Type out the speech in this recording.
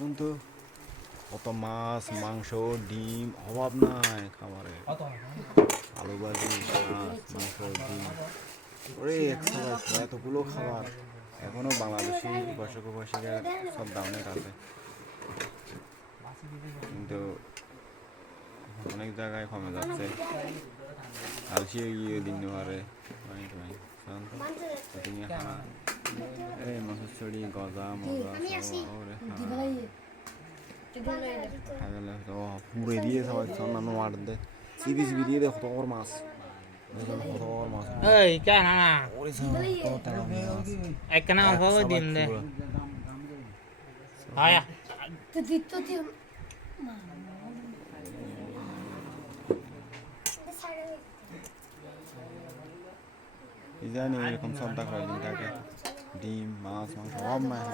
কিন্তু কত মাছ মাংস ডিম অভাব নাই খাবারে। আলু ভাজি মাছ মাংস ডিম ওরে একসাথে এতগুলো খাবার এখনো বাংলাদেশি উপাসক উপাসিকা সব ডাউনের আছে, কিন্তু অনেক জায়গায় কমে যাচ্ছে। আর সে গিয়ে দিন পারে এই মাছের ছড়ি গজা মজা ওরে খাইলে পুরে দিয়ে সবাই অন্যান্য মাঠ দে সিরিজ বিরিয়ে দে কত মাছ কত মাছ এই কেন না ওরে একখানা অল্প দিন দে আয়া জানি এরকম সব দেখা হয় দিন থাকে ডিম মাছ মাংস সব নাই